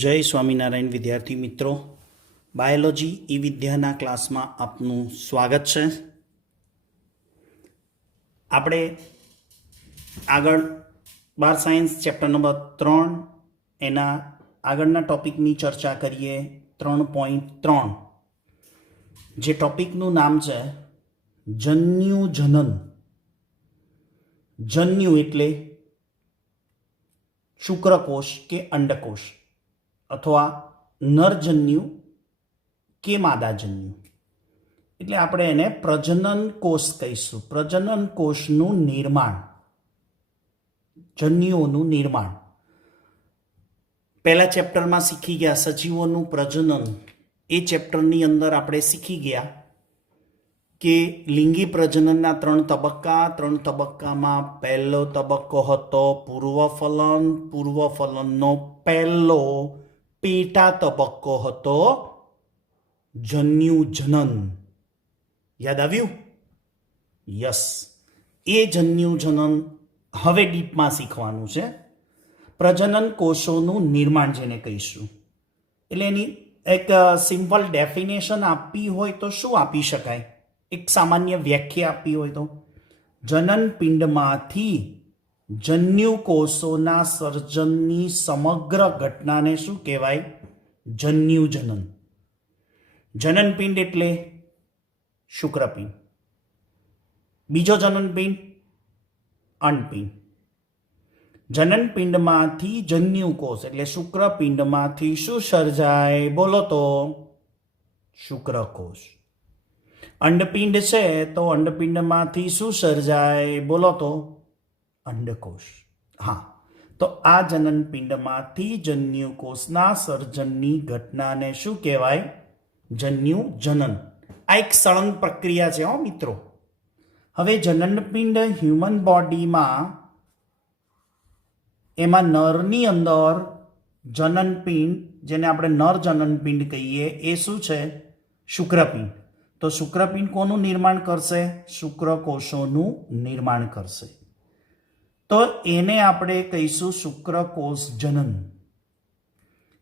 જય સ્વામિનારાયણ વિદ્યાર્થી મિત્રો, બાયોલોજી ઈ વિદ્યાના ક્લાસમાં આપનું સ્વાગત છે. આપણે આગળ બાર સાયન્સ ચેપ્ટર નંબર 3 એના આગળના ટોપિકની ચર્ચા કરીએ. 3.3 જે ટોપિકનું નામ છે જન્યુ જનન. જન્યુ એટલે શુક્રકોષ કે અંડકોષ, અથવા નરજન્યુ કે માદાજન્યુ. એટલે આપણે એને પ્રજનન કોષ કહીશું. પ્રજનન કોષનું નિર્માણ, જન્યુઓનું નિર્માણ. પહેલા ચેપ્ટરમાં શીખી ગયા સજીવોનું પ્રજનન. એ ચેપ્ટરની અંદર આપણે શીખી ગયા કે લિંગી પ્રજનનના 3 તબક્કા. 3 તબક્કામાં પહેલો તબક્કો હતો પૂર્વફલન. પૂર્વફલનનો પહેલો પેટા તબક્કો હતો જન્યુ જનન. યાદ આવ્યું? યસ. એ જન્યુ જનન હવે ડીપમાં શીખવાનું છે. પ્રજનન કોષોનું નિર્માણ જેને કહીશું. એટલે એની એક સિમ્પલ ડેફિનેશન આપવી હોય તો શું આપી શકાય? એક સામાન્ય વ્યાખ્યા આપવી હોય તો જનન પિંડમાંથી જન્યુ કોષોના સર્જનની સમગ્ર ઘટનાને શું કહેવાય? જન્યુ જનન. જનનપિંડ એટલે શુક્રપિંડ. બીજો જનનપિંડ અંડપિંડ. જનનપિંડમાંથી જન્યુ કોષ એટલે શુક્રપિંડમાંથી શું સર્જાય? બોલો તો શુક્રકોષ. અંડપિંડ છે તો અંડપિંડમાંથી શું સર્જાય? બોલો તો અંડકોષ. હા, તો આ જનનપિંડમાંથી જન્યુ કોષના સર્જનની ઘટનાને શું કહેવાય? જન્યુ જનન. આ એક સળંગ પ્રક્રિયા છે મિત્રો. હવે જનનપિંડ હ્યુમન બોડીમાં, એમાં નરની અંદર જનનપિંડ, જેને આપણે નર જનનપિંડ કહીએ, એ શું છે? શુક્રપિંડ. તો શુક્રપિંડ કોનું નિર્માણ કરશે? શુક્રકોષોનું નિર્માણ કરશે. તો એને આપણે કહીશું શુક્રકોષ જનન.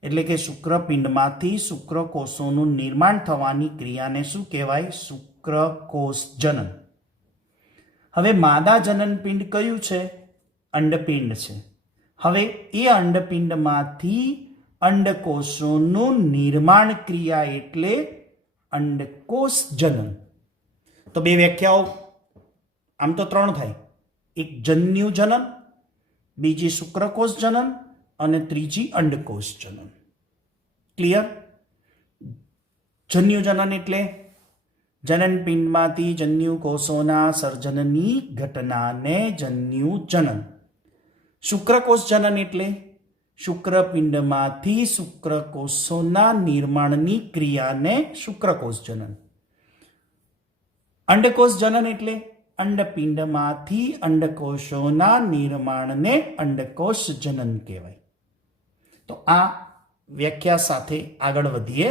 એટલે કે શુક્રપિંડમાંથી શુક્રકોષોનું નિર્માણ થવાની ક્રિયાને શું કહેવાય? શુક્રકોષ જનન. હવે માદા જનનપિંડ કયું છે? અંડપિંડ છે. હવે એ અંડપિંડમાંથી અંડકોષોનું નિર્માણ ક્રિયા એટલે અંડકોષ જનન. તો બે વ્યાખ્યાઓ, આમ તો 3 થાય. એક જન્યુ જનન, બીજી શુક્રકોષ જનન અને ત્રીજી અંડકોષ જનન. ક્લિયર? જન્યુ જનન એટલે જનનપિંડમાંથી જન્યુ કોષોના સર્જનની ઘટનાને જન્યુ જનન. શુક્રકોષ જનન એટલે શુક્રપિંડમાંથી શુક્રકોષોના નિર્માણની ક્રિયાને શુક્રકોષ જનન. અંડકોષ જનન એટલે અંડપિંડમાંથી અંડકોષોના નિર્માણને અંડકોષ જનન કહેવાય. તો આ વ્યાખ્યા સાથે આગળ વધીએ.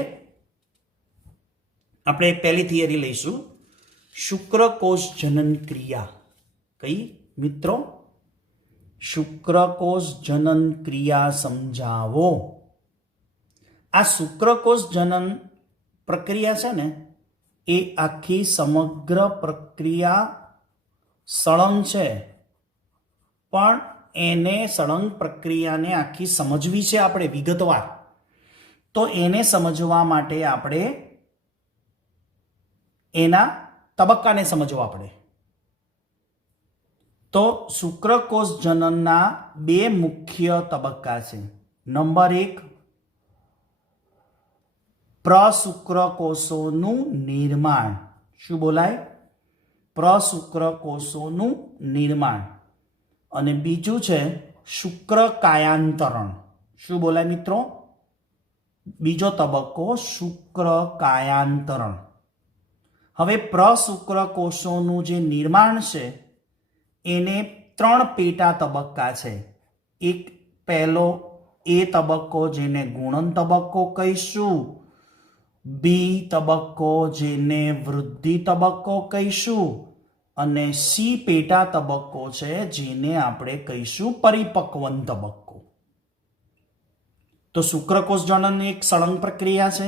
આપણે પહેલી થિયરી લઈશું, શુક્રકોષ જનન ક્રિયા. કઈ મિત્રો? શુક્રકોષ જનન ક્રિયા સમજાવો. આ શુક્રકોષ જનન પ્રક્રિયા છે ને, એ આખી સમગ્ર પ્રક્રિયા સળંગ છે, પણ એને સળંગ પ્રક્રિયાને આખી સમજવી છે આપણે વિગતવાર. તો એને સમજવા માટે આપણે એના તબક્કાને સમજવા પડે. તો શુક્રકોષ જનનના 2 મુખ્ય તબક્કા છે. નંબર 1, પ્રશુક્રકોષોનું નિર્માણ. શું બોલાય? પ્રશુક્રકોષોનું નિર્માણ. અને બીજું છે શુક્રકાયાંતરણ. શું બોલાય મિત્રો? બીજો તબક્કો શુક્રકાયાંતરણ. હવે પ્રશુક્રકોષોનું જે નિર્માણ છે એને 3 પેટા તબક્કા છે. એક પહેલો એ તબક્કો જેને ગુણન તબક્કો કહીશું, બી તબક્કો જેને વૃદ્ધિ તબક્કો કહીશું, અને સી પેટા તબક્કો છે જેને આપણે કહીશું પરિપક્વન તબક્કો. તો શુક્રકોષ જનન એક સળંગ પ્રક્રિયા છે.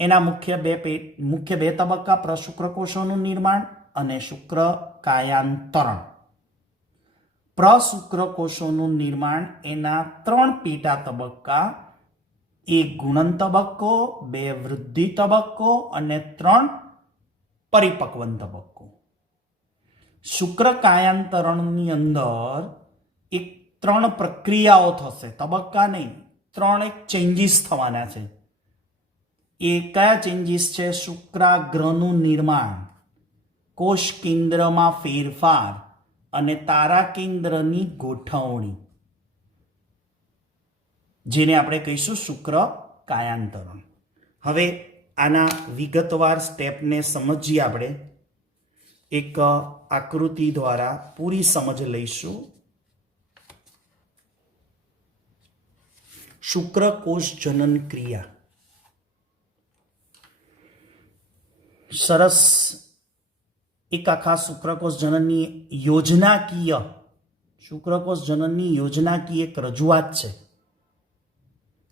એના મુખ્ય બે તબક્કા, પ્રશુક્રકોષોનું નિર્માણ અને શુક્રકાયાંતરણ. પ્રશુક્રકોષોનું નિર્માણ એના 3 પેટા તબક્કા, 1 ગુણન તબક્કો, 2 વૃદ્ધિ તબક્કો અને 3 પરિપક્વન તબક્કો. શુક્રકાયાંતરણની અંદર એક 3 પ્રક્રિયાઓ થશે, તબક્કા નહીં, 3 એક ચેન્જીસ થવાના છે. એ કયા ચેન્જીસ છે? શુક્રાગ્રનું નિર્માણ, કોષ કેન્દ્રમાં ફેરફાર અને તારા કેન્દ્રની ગોઠવણી, જેને આપણે કહીશું શુક્રકાયાંતરણ. હવે આના વિગતવાર સ્ટેપને સમજીએ. આપણે એક આકૃતિ દ્વારા પૂરી સમજ લઈશું. શુક્રકોષ જનન ક્રિયા સરસ એક આખા શુક્રકોષ જનનની યોજનાકીય એક રજૂઆત છે.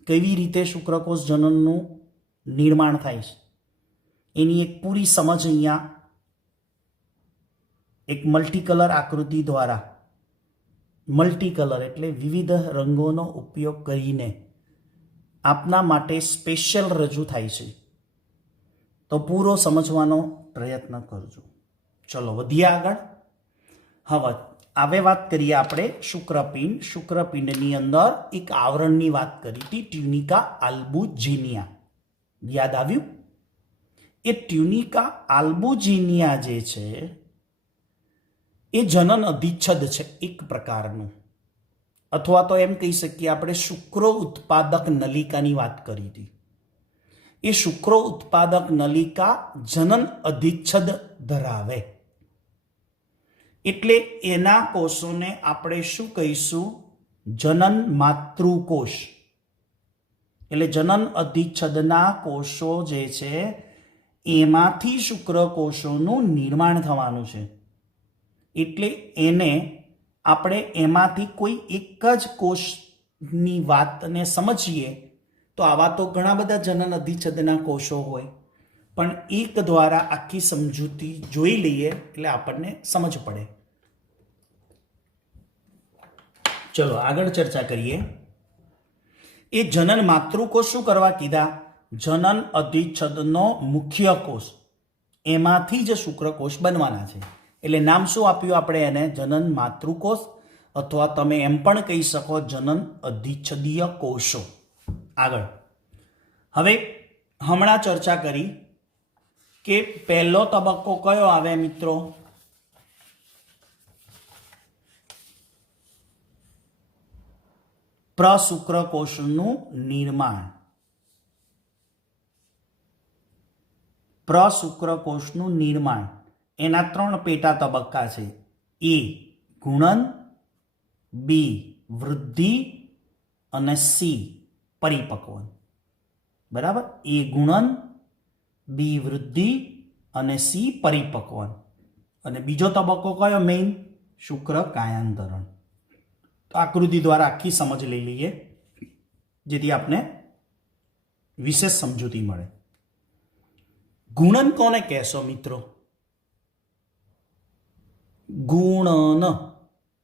કેવી રીતે શુક્રકોષ જનનનું નિર્માણ થાય છે એની એક પૂરી સમજ અહીંયા એક મલ્ટીકલર આકૃતિ દ્વારા, મલ્ટીકલર એટલે વિવિધ રંગોનો ઉપયોગ કરીને આપના માટે સ્પેશિયલ રજૂ થાય છે. તો પૂરો સમજવાનો પ્રયત્ન કરજો. ચલો વધીએ આગળ. હવે વાત કરીએ આપણે શુક્રપિંડ. શુક્રપિંડની અંદર એક આવરણની વાત કરી હતી, ટ્યુનિકા આલ્બુજિનિયા. યાદ આવ્યું? એ ટ્યુનિકા આલ્બુજિનિયા જે છે એ જનન અધિચ્છદ છે એક પ્રકારનું, અથવા તો એમ કહી શકીએ આપણે શુક્રો ઉત્પાદક નલિકાની વાત કરી હતી. એ શુક્રો ઉત્પાદક નલિકા જનન અધિચ્છદ ધરાવે, એટલે એના કોષોને આપણે શું કહીશું? જનન માતૃકોષ. એટલે જનન અધિચ્છદના કોષો જે છે એમાંથી શુક્રકોષોનું નિર્માણ થવાનું છે. એટલે એને આપણે એમાંથી કોઈ એક જ કોષની વાતને સમજીએ તો આવા તો ઘણા બધા જનન અધિચ્છદના કોષો હોય, પણ એક દ્વારા આખી સમજૂતી જોઈ લઈએ એટલે આપણને સમજ પડે. ચલો આગળ ચર્ચા કરીએ. એ જનન માતૃકોષ શું કરવા કીધા? જનન અધિચ્છદનો મુખ્ય કોષ, એમાંથી જ શુક્રકોષ બનવાના છે. એટલે નામ શું આપ્યું આપણે એને? જનન માતૃકોષ, અથવા તમે એમ પણ કહી શકો જનન અધિચ્છદીય કોષો. આગળ હવે હમણાં ચર્ચા કરી કે પહેલો તબક્કો કયો આવે મિત્રો? પ્રશુક્રકોષનું નિર્માણ. પ્રશુક્રકોષનું નિર્માણ એના 3 પેટા તબક્કા છે. A ગુણન, B વૃદ્ધિ અને C પરિપક્વન. બરાબર? A ગુણન, B વૃદ્ધિ અને C પરિપક્વન. અને બીજો તબક્કો કયો મેઇન? શુક્રકાયાંતરણ. તો આકૃતિ દ્વારા આખી સમજ લઈ લઈએ જેથી આપને વિશેષ સમજૂતી મળે. ગુણન કોને કહેશો મિત્રો? ગુણન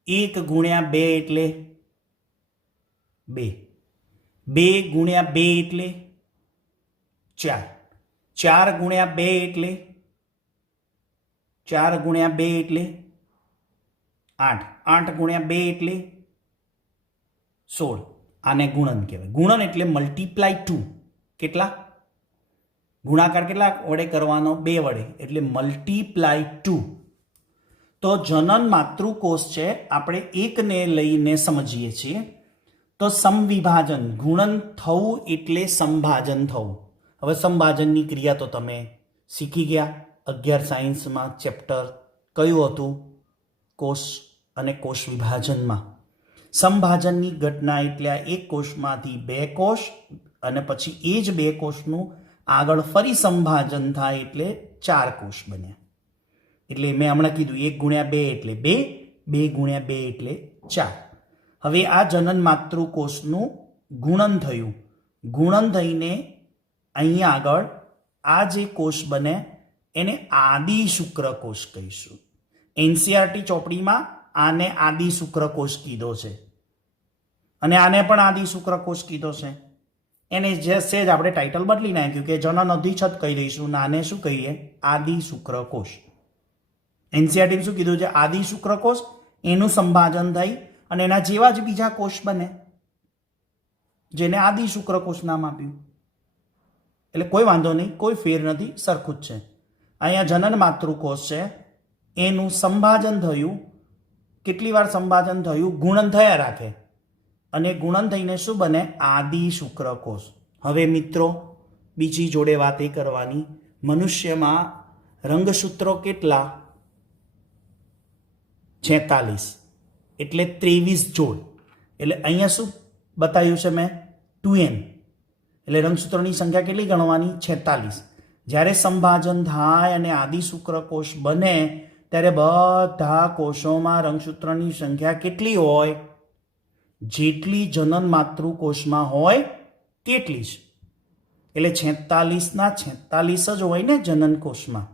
1 ગુણ્યા 2 એટલે 2, 2 ગુણ્યા 2 એટલે 4, 4 ગુણ્યા 2 એટલે 4 ગુણ્યા 2 એટલે 8, 8 ગુણ્યા 2 એટલે 16. આને ગુણન કહેવાય. ગુણન એટલે મલ્ટીપ્લાય 2. કેટલા? ગુણાકાર કેટલા વડે કરવાનો? 2 વડે, એટલે મલ્ટીપ્લાય 2. તો જનન માતૃકોષ છે, આપણે એકને લઈને સમજીએ છીએ. તો સમવિભાજન, ગુણન થવું એટલે સંભાજન થવું. હવે સંભાજનની ક્રિયા તો તમે શીખી ગયા 11 સાયન્સમાં. ચેપ્ટર કયું હતું? કોષ અને કોષ વિભાજનમાં. સંભાજનની ઘટના એટલે આ એક કોષમાંથી 2 કોષ અને પછી એ જ 2 કોષનું આગળ ફરી સંભાજન થાય એટલે 4 કોષ બન્યા. એટલે મેં હમણાં કીધું 1 ગુણ્યા 2 એટલે 2, 2 ગુણ્યા 2 એટલે 4. હવે આ જનન માતૃકોષનું ગુણન થયું, ગુણન થઈને અહીંયા આગળ આ જે કોષ બને એને આદિ શુક્રકોષ કહીશું. એનસીઆરટી ચોપડીમાં આને આદિ શુક્રકોષ કીધો છે અને આને પણ આદિ શુક્રકોષ કીધો છે. એને જે સેજ આપણે ટાઇટલ બદલી નાખ્યું કે જનન અધિચ્છદ કહી દઈશું, નાને શું કહીએ? આદિ શુક્રકોષ. એનસીઆરટી શું કીધું છે? આદિ શુક્રકોષ, એનું સંભાજન થઈ અને એના જેવા જ બીજા કોષ બને જેને આદિ શુક્રકોષ નામ આપ્યું. એટલે કોઈ વાંધો નહીં, કોઈ ફેર નથી, સરખું જ છે. અહીંયા જનન માતૃકોષ છે, એનું સંભાજન થયું. કેટલી વાર સંભાજન થયું? ગુણન થયા રાખે અને ગુણન થઈને શું બને? આદિ શુક્રકોષ. હવે મિત્રો બીજી જોડે વાત એ કરવાની, મનુષ્યમાં રંગસૂત્રો કેટલા? 46, એટલે 23 જોડ. એટલે અહીંયા શું બતાવ્યું છે મેં? 2n. એટલે રંગસૂત્રોની સંખ્યા કેટલી ગણવાની? 46. જ્યારે સંભાજન થાય અને આદિ શુક્રકોષ બને ત્યારે બધા કોષોમાં રંગસૂત્રની સંખ્યા કેટલી હોય? જેટલી જનન માતૃકોષમાં હોય તેટલી જ. એટલે 46 ના 46 જ હોય ને જનન કોષમાં.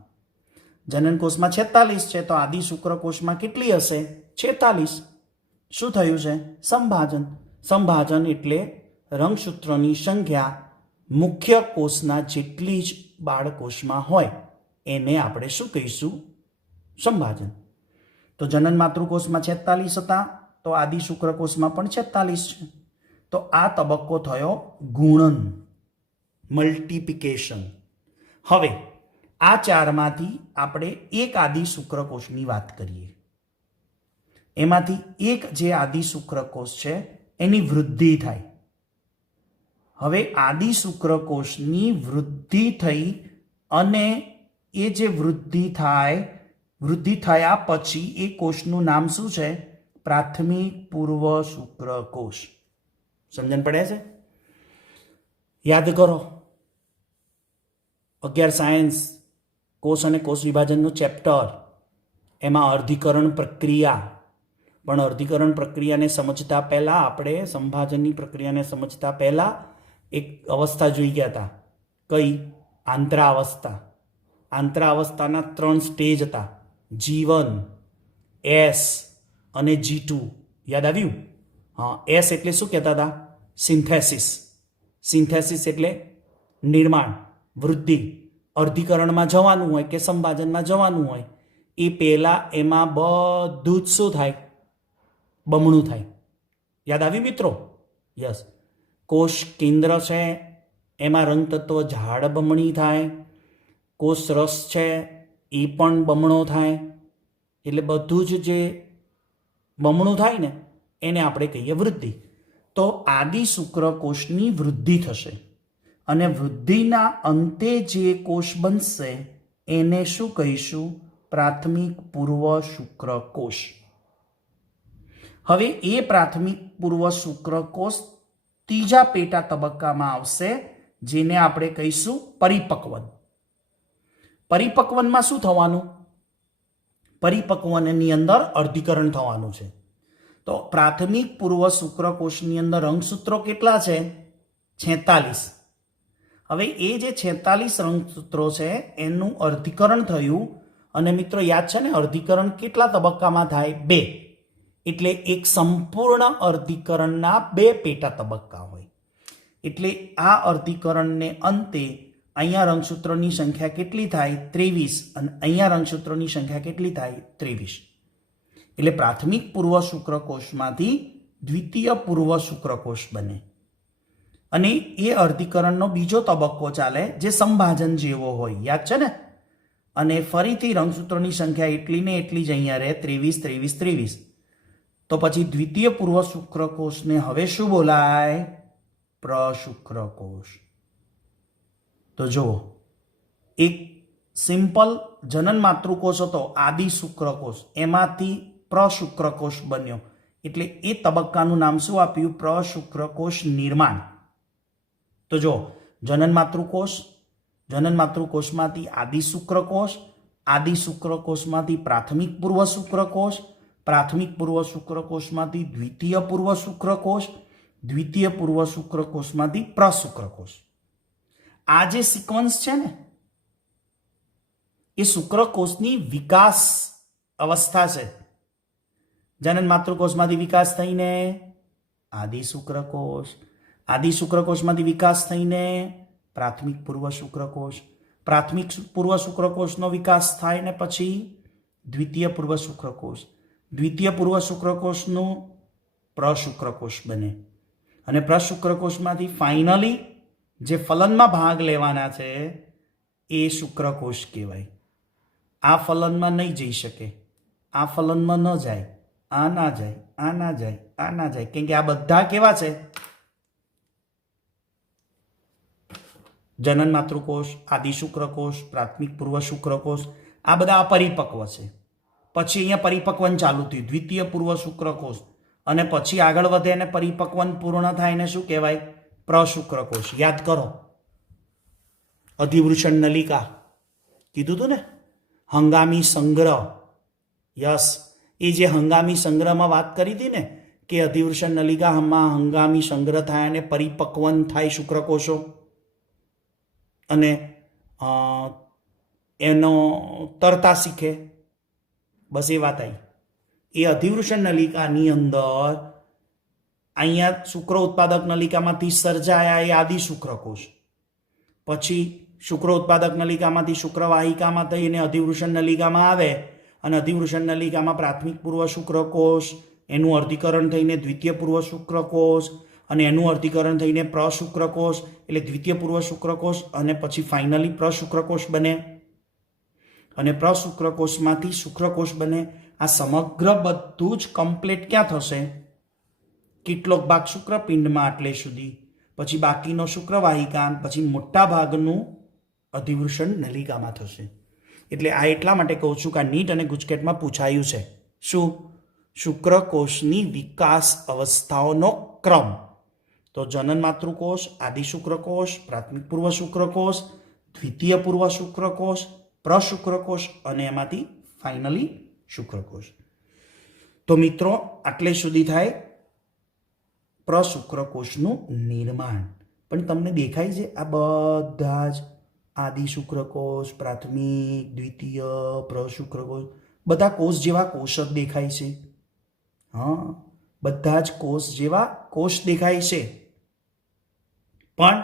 જનન કોષમાં 46 છે તો આદિ શુક્રકોષમાં કેટલી હશે? 46. શું થયું છે? સંભાજન. સંભાજન એટલે રંગસૂત્રોની સંખ્યા મુખ્ય કોષના જેટલી જ બાળકોષમાં હોય એને આપણે શું કહીશું? સંભાજન. તો જનન માતૃકોષમાં 46 હતા તો આદિ શુક્રકોષમાં પણ 46 છે. તો આ તબક્કો થયો ગુણન, મલ્ટિપ્લિકેશન. હવે આ ચારમાંથી આપણે એક આદિ શુક્રકોષની વાત કરીએ. એમાંથી એક જે આદિ શુક્રકોષ છે એની વૃદ્ધિ થાય. હવે આદિ શુક્રકોષની વૃદ્ધિ થઈ અને એ જે વૃદ્ધિ થયા પછી એ કોષનું નામ શું છે? પ્રાથમિક પૂર્વ શુક્રકોષ. સમજણ પડે છે? યાદ કરો, 11 સાયન્સ કોષ અને કોષ વિભાજનનું ચેપ્ટર, એમાં અર્ધીકરણ પ્રક્રિયા. પણ અર્ધીકરણ પ્રક્રિયાને સમજતા પહેલાં આપણે સંભાજનની પ્રક્રિયાને સમજતા પહેલાં એક અવસ્થા જોઈ ગયા હતા. કઈ? આંતરાવસ્થા. આંતરાવસ્થાના 3 સ્ટેજ હતા, G1, S અને G2. યાદ આવ્યું? હા. S એટલે શું કહેતા હતા? સિન્થેસિસ. સિન્થેસિસ એટલે નિર્માણ, વૃદ્ધિ. અર્ધીકરણમાં જવાનું હોય કે સંભાજનમાં જવાનું હોય એ પહેલાં એમાં બધું જ શું થાય? બમણું થાય. યાદ આવ્યું મિત્રો? યસ. કોષ કેન્દ્ર છે એમાં રંગતત્વ ઝાડ બમણી થાય, કોષ રસ છે એ પણ બમણો થાય. એટલે બધું જ જે બમણું થાય ને એને આપણે કહીએ વૃદ્ધિ. તો આદિ શુક્રકોષની વૃદ્ધિ થશે અને વૃદ્ધિના અંતે જે કોષ બનશે એને શું કહીશું? પ્રાથમિક પૂર્વ શુક્રકોષ. હવે એ પ્રાથમિક પૂર્વ શુક્રકોષ ત્રીજા પેટા તબક્કામાં આવશે જેને આપણે કહીશું પરિપક્વન. પરિપક્વનમાં શું થવાનું? પરિપક્વનની અંદર અર્ધીકરણ થવાનું છે. તો પ્રાથમિક પૂર્વ શુક્રકોષની અંદર રંગસૂત્રો કેટલા છે? 46. હવે એ જે 46 રંગસૂત્રો છે એનું અર્ધીકરણ થયું અને મિત્રો યાદ છે ને, અર્ધીકરણ કેટલા તબક્કામાં થાય? 2. એટલે એક સંપૂર્ણ અર્ધીકરણના 2 પેટા તબક્કા હોય. એટલે આ અર્ધીકરણને અંતે અહીંયા રંગસૂત્રોની સંખ્યા કેટલી થાય? 23. અને અહીંયા રંગસૂત્રોની સંખ્યા કેટલી થાય? 23. એટલે પ્રાથમિક પૂર્વ શુક્રકોષમાંથી દ્વિતીય પૂર્વ શુક્રકોષ બને અને એ અર્ધીકરણનો બીજો તબક્કો ચાલે જે સંભાજન જેવો હોય. યાદ છે ને? અને ફરીથી રંગસૂત્રોની સંખ્યા એટલી ને એટલી જ અહીંયા રહે, 23, 23, 23. તો પછી દ્વિતીય પૂર્વ શુક્રકોષને હવે શું બોલાય? પ્રશુક્રકોષ. તો જુઓ, એક સિમ્પલ જનન માતૃકોષ હતો આદિ શુક્રકોષ, એમાંથી પ્રશુક્રકોષ બન્યો. એટલે એ તબક્કાનું નામ શું આપ્યું? પ્રશુક્રકોષ નિર્માણ. તો જો જનન માતૃકોષમાંથી આદિ શુક્રકોષ, આદિ શુક્રકોષમાંથી પ્રાથમિક પૂર્વ શુક્રકોષ, પ્રાથમિક પૂર્વ શુક્રકોષમાંથી દ્વિતીય પૂર્વ શુક્રકોષ, દ્વિતીય પૂર્વ શુક્રકોષમાંથી પ્રશુક્રકોષ. આ જે સિક્વન્સ છે ને એ શુક્રકોષની વિકાસ અવસ્થા છે. જનન માતૃકોષમાંથી વિકાસ થઈને આદિ શુક્રકોષ, આદિ શુક્રકોષમાંથી વિકાસ થઈને પ્રાથમિક પૂર્વ શુક્રકોષ, પ્રાથમિક પૂર્વ શુક્રકોષનો વિકાસ થાય ને પછી દ્વિતીય પૂર્વ શુક્રકોષ, દ્વિતીય પૂર્વ શુક્રકોષનું પ્રશુક્રકોષ બને અને પ્રશુક્રકોષમાંથી ફાઇનલી જે ફલનમાં ભાગ લેવાના છે એ શુક્રકોષ કહેવાય. આ ફલનમાં નહીં જઈ શકે, આ ફલનમાં ન જાય, આ ના જાય, આ ના જાય, આ ના જાય, કેમ કે આ બધા કેવા છે? જનન માતૃકોષ, આદિ શુક્રકોષ, પ્રાથમિક પૂર્વ શુક્રકોષ, આ બધા અપરિપક્વ છે. પછી અહીંયા પરિપક્વન ચાલુ થયું, દ્વિતીય પૂર્વ શુક્રકોષ, અને પછી આગળ વધે અને પરિપક્વન પૂર્ણ થાય ને શું કહેવાય? પ્રશુક્રકોષ. યાદ કરો, અધિવૃષણ નલિકા કીધું હતું ને, હંગામી સંગ્રહ. યસ, એ જે હંગામી સંગ્રહમાં વાત કરી હતી ને કે અધિવૃષણ નલિકામાં હંગામી સંગ્રહ થાય અને પરિપક્વન થાય શુક્રકોષો અને એનો તરતા શીખે. બસ એ વાત આવી. એ અધિવૃષણ નલિકાની અંદર અહીંયા શુક્ર ઉત્પાદક નલિકામાંથી સર્જાયા એ આદિ શુક્રકોષ, પછી શુક્ર ઉત્પાદક નલિકામાંથી શુક્રવાહિકામાં થઈને અધિવૃષણ નલિકામાં આવે અને અધિવૃષણ નલિકામાં પ્રાથમિક પૂર્વ શુક્રકોષ, એનું અર્ધીકરણ થઈને દ્વિતીય પૂર્વ શુક્રકોષ અને એનું અર્ધીકરણ થઈને પ્રશુક્રકોષ, એટલે દ્વિતીય પૂર્વ શુક્રકોષ અને પછી ફાઇનલી પ્રશુક્રકોષ બને અને પ્રશુક્રકોષમાંથી શુક્રકોષ બને. આ સમગ્ર બધું જ કમ્પ્લીટ ક્યાં થશે? કેટલોક ભાગ શુક્રપિંડમાં આટલે સુધી, પછી બાકીનો શુક્રવાહિકા, પછી મોટા ભાગનું અધિવૃષણ નલિકામાં થશે. એટલે આ એટલા માટે કહું છું કે આ નીટ અને ગુજકેટમાં પૂછાયું છે. શું? શુક્રકોષની વિકાસ અવસ્થાઓનો ક્રમ. તો જનન માતૃકોષ, આદિ શુક્રકોષ, પ્રાથમિક પૂર્વ શુક્રકોષ, દ્વિતીય પૂર્વ શુક્રકોષ, પ્રશુક્રકોષ અને એમાંથી ફાઇનલી શુક્રકોષ. તો મિત્રો આટલે સુધી થાય પ્રશુક્રકોષનું નિર્માણ. પણ તમને દેખાય છે આ બધા જ આદિ શુક્રકોષ, પ્રાથમિક, દ્વિતીય, પ્રશુક્રકોષ બધા કોષ જેવા કોષ જ દેખાય છે. હા, બધા જ કોષ જેવા કોષ દેખાય છે. પણ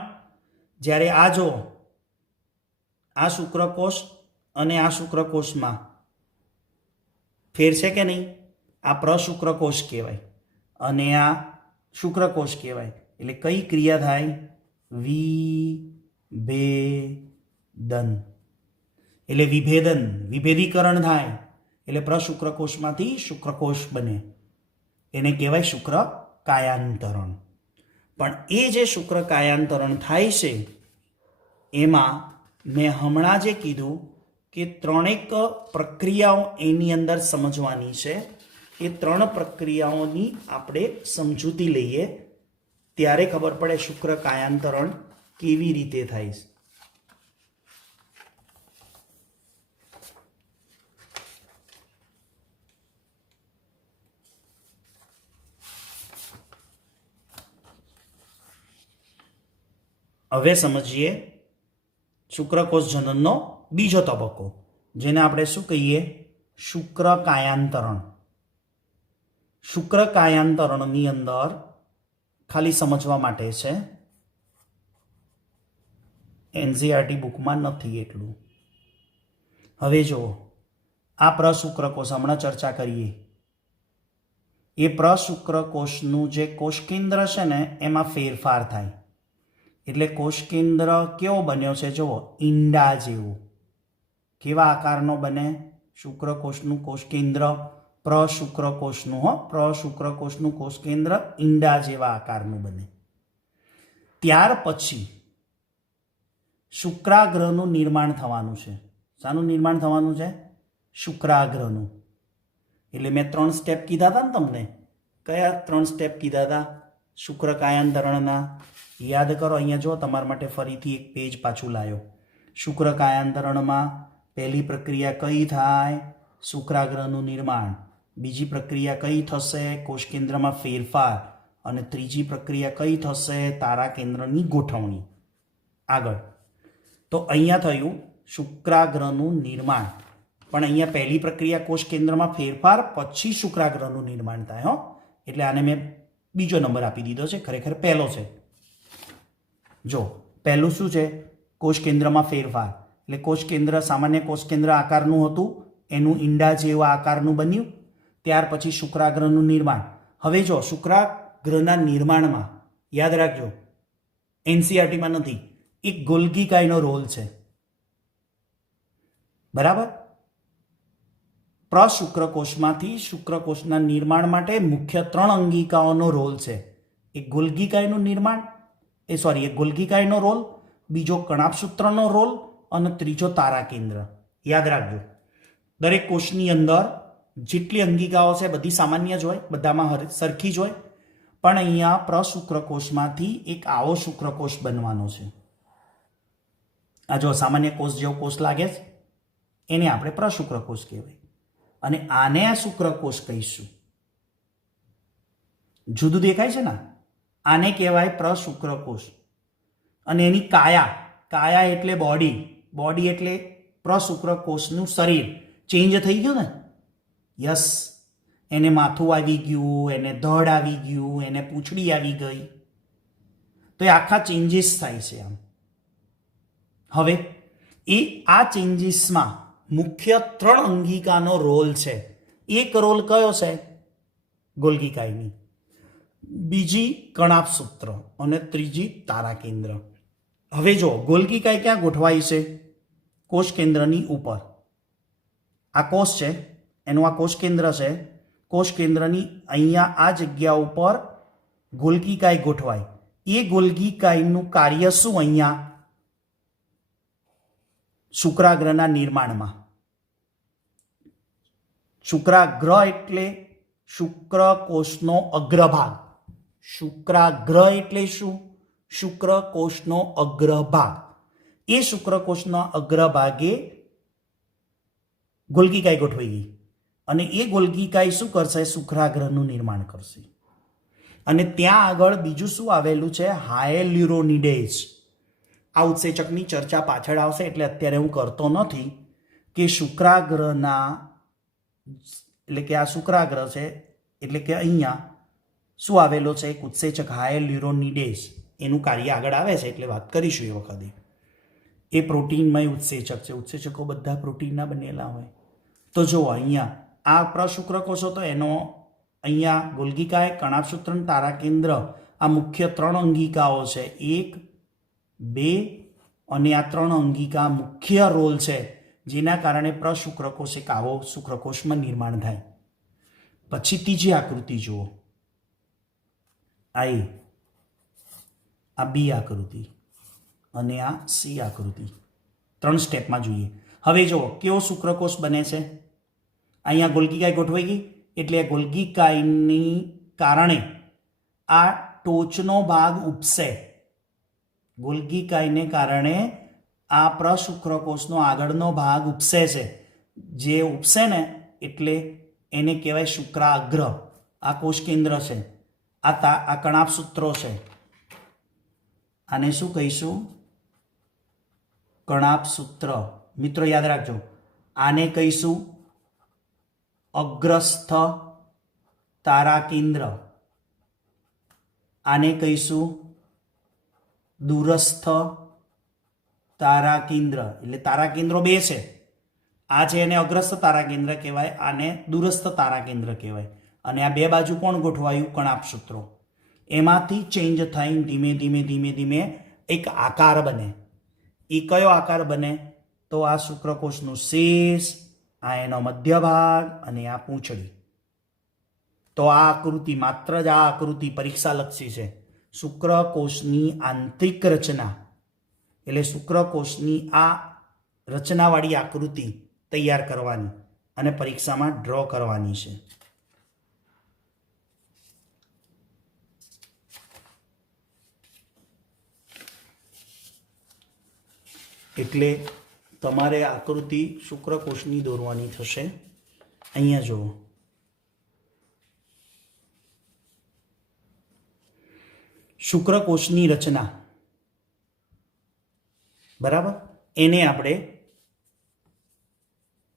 જ્યારે આ જો આ શુક્રકોષ અને આ શુક્રકોષમાં ફેર છે કે નહીં? આ પ્રશુક્રકોષ કહેવાય અને આ શુક્રકોષ કહેવાય. એટલે કઈ ક્રિયા થાય? વિભેદન. એટલે વિભેદન, વિભેદીકરણ થાય એટલે પ્રશુક્રકોષમાંથી શુક્રકોષ બને. એને કહેવાય શુક્ર કાયાંતરણ. પણ એ જે શુક્ર કાયાંતરણ થાય છે એમાં મેં હમણાં જે કીધું કે ત્રણેક પ્રક્રિયાઓ એની અંદર સમજવાની છે. એ ત્રણ પ્રક્રિયાઓની આપણે સમજૂતી લઈએ ત્યારે ખબર પડે શુક્ર કાયાંતરણ કેવી રીતે થાય છે. હવે સમજીએ શુક્રકોષ જનનનો બીજો તબક્કો, જેને આપણે શું કહીએ? શુક્ર કાયાંતરણ. શુક્ર કાયાંતરણની અંદર ખાલી સમજવા માટે છે, એનસીઈઆરટી બુકમાં નથી એટલું. હવે જુઓ, આ પ્રશુક્રકોષ હમણાં ચર્ચા કરીએ. એ પ્રશુક્રકોષનું જે કોષ કેન્દ્ર છે ને એમાં ફેરફાર થાય. એટલે કોષ કેન્દ્ર કેવો બન્યો છે? જુઓ, ઈંડા જેવો. કેવા આકારનો બને? શુક્રકોષનું કોષ કેન્દ્ર, પ્રશુક્રકોષનું પ્રશુક્રકોષનું કોષ કેન્દ્ર ઈંડા જેવા આકારનું બને. ત્યાર પછી શુક્રાગ્રહનું નિર્માણ થવાનું છે. શાનું નિર્માણ થવાનું છે? શુક્રાગ્રહનું. એટલે મેં 3 સ્ટેપ કીધા હતા ને તમને. કયા 3 સ્ટેપ કીધા હતા શુક્ર કાયાંતરણના? યાદ કરો. અહીંયા જો તમારા માટે ફરીથી એક પેજ પાછું લાવ્યો. શુક્ર કાયાંતરણમાં પહેલી પ્રક્રિયા કઈ થાય? શુક્રાગ્રહનું નિર્માણ. બીજી પ્રક્રિયા કઈ થશે? કોષ કેન્દ્રમાં ફેરફાર. અને ત્રીજી પ્રક્રિયા કઈ થશે? તારા કેન્દ્રની ગોઠવણી. આગળ તો અહીંયા થયું શુક્રાગ્રહનું નિર્માણ, પણ અહીંયા પહેલી પ્રક્રિયા કોષ કેન્દ્રમાં ફેરફાર, પછી શુક્રાગ્રહનું નિર્માણ થાય. એટલે આને મેં બીજો નંબર આપી દીધો છે, ખરેખર પહેલો છે. જો પહેલું શું છે? કોષ કેન્દ્રમાં ફેરફાર. એટલે કોષ કેન્દ્ર સામાન્ય કોષ કેન્દ્ર આકારનું હતું, એનું ઈંડા જેવા આકારનું બન્યું. ત્યાર પછી શુક્રાગ્રહનું નિર્માણ. હવે જો શુક્રાગ્રહના નિર્માણમાં યાદ રાખજો, એનસીઆરટીમાં નથી, એક ગોલ્ગીકાયનો રોલ છે. બરાબર? પ્રશુક્રકોષમાંથી શુક્રકોષના નિર્માણ માટે મુખ્ય 3 અંગિકાઓનો રોલ છે. એક ગોલ્ગીકાયનું નિર્માણ, એક ગોલ્ગીકાયનો રોલ, બીજો કણાભસૂત્રનો રોલ અને ત્રીજો તારા કેન્દ્ર. યાદ રાખજો, દરેક કોષની અંદર જેટલી અંગિકાઓ છે બધી સામાન્ય જ હોય, બધામાં સરખી જ હોય, પણ અહીંયા પ્રશુક્રકોષમાંથી એક આવો શુક્રકોષ બનવાનો છે. આ જો સામાન્ય કોષ જેવો કોષ લાગે છે, એને આપણે પ્રશુક્રકોષ કહેવાય. અને આને આ શુક્રકોષ કહીશું. જુદું દેખાય છે ને? આને કહેવાય પ્રશુક્રકોષ. અને એની કાયા એટલે બોડી એટલે પ્રશુક્રકોષનું શરીર. ચેન્જ થઈ ગયું ને? યસ. એને માથું આવી ગયું, એને ધડ આવી ગયું, એને પૂંછડી આવી ગઈ, તો એ આખા ચેન્જીસ થાય છે આમ. હવે આ ચેન્જીસમાં મુખ્ય 3 અંગિકાનો રોલ છે. એક રોલ કયો છે? ગોલ્ગીકાયની, બીજી કણાભસૂત્ર અને ત્રીજી તારા કેન્દ્ર. હવે જો ગોલ્ગીકાય ક્યાં ગોઠવાય છે? કોષ કેન્દ્રની ઉપર. આ કોષ છે, એનું આ કોષ કેન્દ્ર છે. કોષ કેન્દ્રની અહીંયા આ જગ્યા ઉપર ગોલ્ગીકાય ગોઠવાય. એ ગોલ્ગીકાયનું કાર્ય શું? અહીંયા શુક્રાગ્રહના નિર્માણમાં. શુક્રાગ્રહ એટલે શુક્રકોષનો અગ્રભાગ. શુક્રાગ્રહ એટલે શું? શુક્રકોષનો અગ્રભાગ. એ શુક્રકોષના અગ્રભાગે ગોલ્ગીકાય ગોઠવાઈ ગઈ, અને એ ગોલ્ગીકાય શું કરશે? શુક્રાગ્રહનું નિર્માણ કરશે. અને ત્યાં આગળ બીજું શું આવેલું છે? હાયલ્યુરોનિડેઝ. આ ઉત્સેચકની ચર્ચા પાછળ આવશે, એટલે અત્યારે હું કરતો નથી. કે શુક્રાગ્રહના, એટલે કે આ શુક્રાગ્રહ છે, એટલે કે અહીંયા શું આવેલો છે? એક ઉત્સેચક હાયલ્યુરોનિડેઝ. એનું કાર્ય આગળ આવે છે, એટલે વાત કરીશું એ વખતે. એ પ્રોટીનમય ઉત્સેચક છે. ઉત્સેચકો બધા પ્રોટીનના બનેલા હોય. તો જુઓ અહીંયા આ પ્રશુક્રકોષો, તો એનો અહીંયા ગોલ્ગીકાય, કણાભસૂત્ર, તારા કેન્દ્ર, આ મુખ્ય 3 અંગિકાઓ છે. 1, 2 અને આ 3 અંગિકા મુખ્ય રોલ છે, જેના કારણે પ્રશુક્રકોષ એક આવો શુક્રકોષમાં નિર્માણ થાય. પછી ત્રીજી આકૃતિ જુઓ, આ બી આકૃતિ અને આ સી આકૃતિ. 3 સ્ટેપમાં જોઈએ. હવે જુઓ કેવો શુક્રકોષ બને છે. અહીંયા ગોલ્ગીકાય ગોઠવાઈ ગઈ, એટલે ગોલ્ગીકાયની કારણે આ ટોચનો ભાગ ઉપસે. ગોલ્ગીકાયને કારણે આ પ્રશુક્રકોષનો આગળનો ભાગ ઉપસે છે. જે ઉપસે ને એટલે એને કહેવાય શુક્રાગ્ર. આ કોષ કેન્દ્ર છે, આ કણાભસૂત્રો છે. આને શું કહીશું? કણાભસૂત્ર. મિત્રો યાદ રાખજો, આને કહીશું અગ્રસ્થ તારા કેન્દ્ર. આને કહીશું દૂરસ્થ તારા કેન્દ્ર. એટલે તારા કેન્દ્રો 2 છે. આ છે એને અગ્રસ્થ તારા કેન્દ્ર કહેવાય, આને દૂરસ્થ તારા કેન્દ્ર કહેવાય. અને આ 2 બાજુ કોણ ગોઠવાયું? કણાભસૂત્રો. એમાંથી ચેન્જ થઈ ધીમે ધીમે ધીમે ધીમે એક આકાર બને. એ કયો આકાર બને? તો આ શુક્રકોષનું શીર્ષ, આ એનો મધ્ય ભાગ અને આ પૂંછડી. તો આ આકૃતિ, માત્ર જ આ આકૃતિ પરીક્ષાલક્ષી છે. શુક્રકોષની આંતરિક રચના, એટલે શુક્રકોષની આ રચનાવાળી આકૃતિ તૈયાર કરવાની અને પરીક્ષામાં ડ્રો કરવાની છે. એટલે તમારે આકૃતિ શુક્રકોષની દોરવાની થશે. અહીંયા જુઓ, શુક્રકોષની રચના, બરાબર, એને આપણે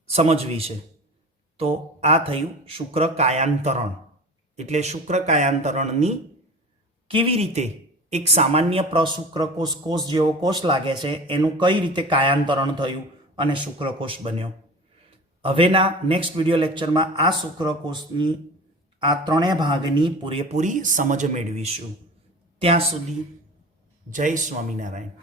સમજવી છે. તો આ થયું શુક્ર કાયાંતરણ. એટલે શુક્ર કાયાંતરણની કેવી રીતે એક સામાન્ય પ્રશુક્રકોષ કોષ જેવો કોષ લાગે છે એનું કઈ રીતે કાયાંતરણ થયું અને શુક્રકોષ બન્યો. હવેના નેક્સ્ટ વિડીયો લેક્ચરમાં આ શુક્રકોષની આ ત્રણેય ભાગની પૂરેપૂરી સમજ મેળવીશું. ત્યાં સુધી જય સ્વામિનારાયણ.